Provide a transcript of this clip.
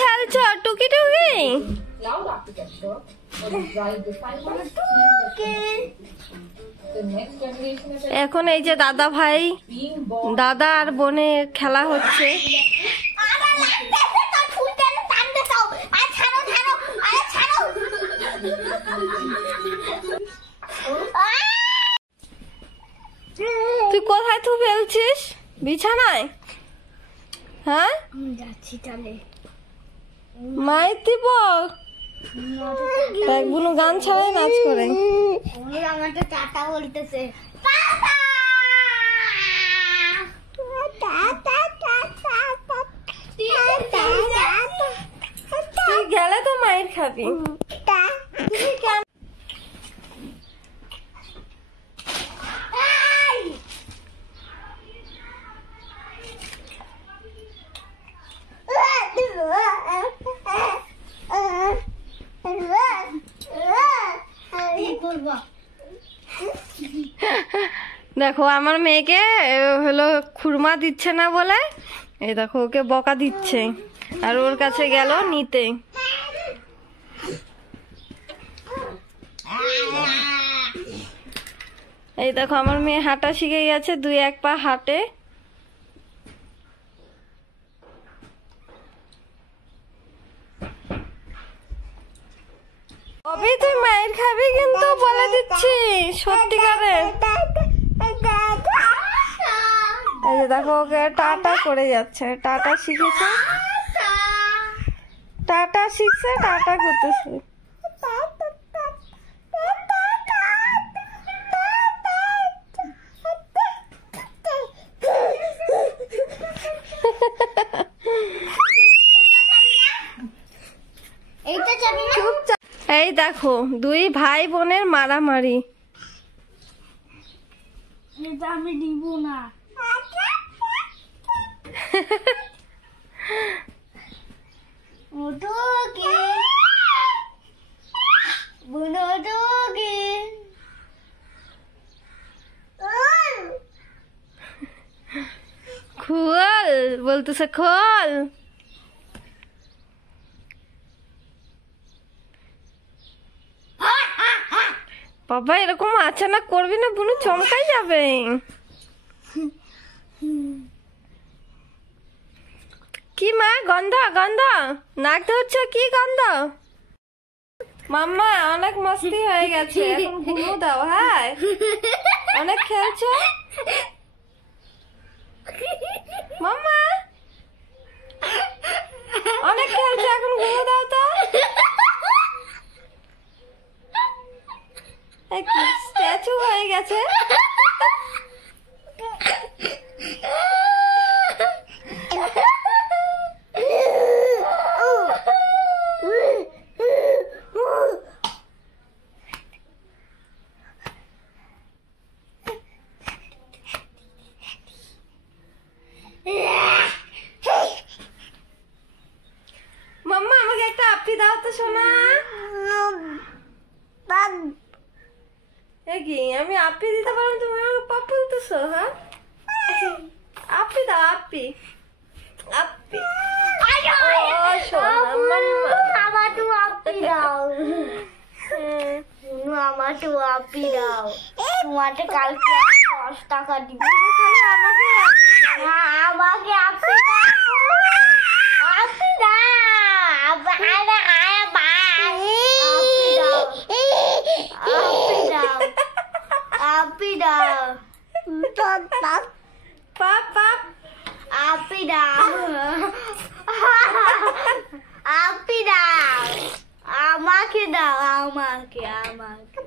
খেলছো টুকি টুকি? এখন এই যে দাদা ভাই, দাদা আর বোনের খেলা হচ্ছে। তুই কোথায় তুই ফেলছিস? বিছানায়? হ্যাঁ যাচ্ছি তাহলে মায়ের দিব বুনু গান ছাড়াই নাচ করে। আমাকে টাটা বলতেছে। তুই গেলে তো মায়ের খাবি। দেখো আমার মেয়েকে হলো খুরমা দিচ্ছে না বলে এই দেখো ওকে বকা দিচ্ছে, আর ওর কাছে গেল নিতে। এই দেখো আমার মেয়ে হাঁটা শিখে গেছে, 2-1 পা হাঁটে। কবে তুই মায়ের খাবি কিন্তু বলে দিচ্ছি সত্যিকারে। এই যে দেখো ওকে টাটা করে যাচ্ছে, টাটা শিখেছে, টাটা শিখছে, টাটা করতেছে। এই দেখো 2 ভাই বোনের মারামারি। আমি দিব না। খোল বলতেছে খোল। বাবা এরকম আচানক করবি না, বুনু চমকাই যাবে। কি মা গন্ধ গন্ধ নাক ধরছে, কি গন্ধ? মাম্মা অনেক মস্তি হয়ে গেছে, এখন ঘুমো দাও। হ্যাঁ অনেক খেলছো মাম্মা, অনেক খেলছো, এখন ঘুমো দাও তো। স্ট্যাচু হয়ে গেছে। মাম্মা আমাকে একটা আপি দাও তো সোনা। কি আমি আপি দিতে পারলাম, তুমি আমাকে পাপ্পু দিতেছো? হ্যাঁ আপি দাও, আপি আপি। আমার তো আপি দাও, তোমাকে কালকে 10 টাকা দিব। আমাকে আপি দাও, আপি দাও, আপি দাও, পাপ পাপ আপি দাও, আপি দাও, আমাকে দাও, আমাকে আমাকে